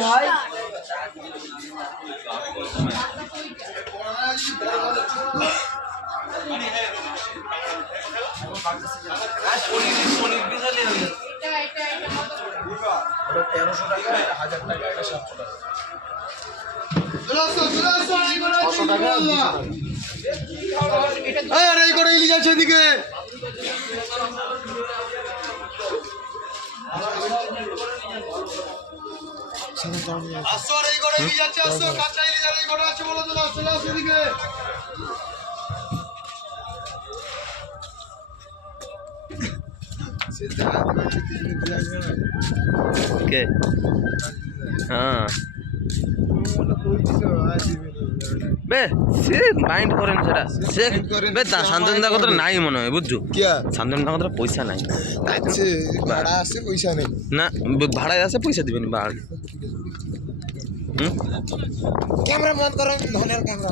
ভাই এদিকে কে হ্যাঁ বে সে মাইন্ড করেন সেটা সে বে শান্তনদা কথা নাই মনে হয় বুঝছো শান্তনদা কথা পয়সা নাই ভাড়া আছে পয়সা নেই না ভাড়ায় আছে পয়সা দিবেন ভাড়া ক্যামেরা বন্ধ করেন ধনের ক্যামেরা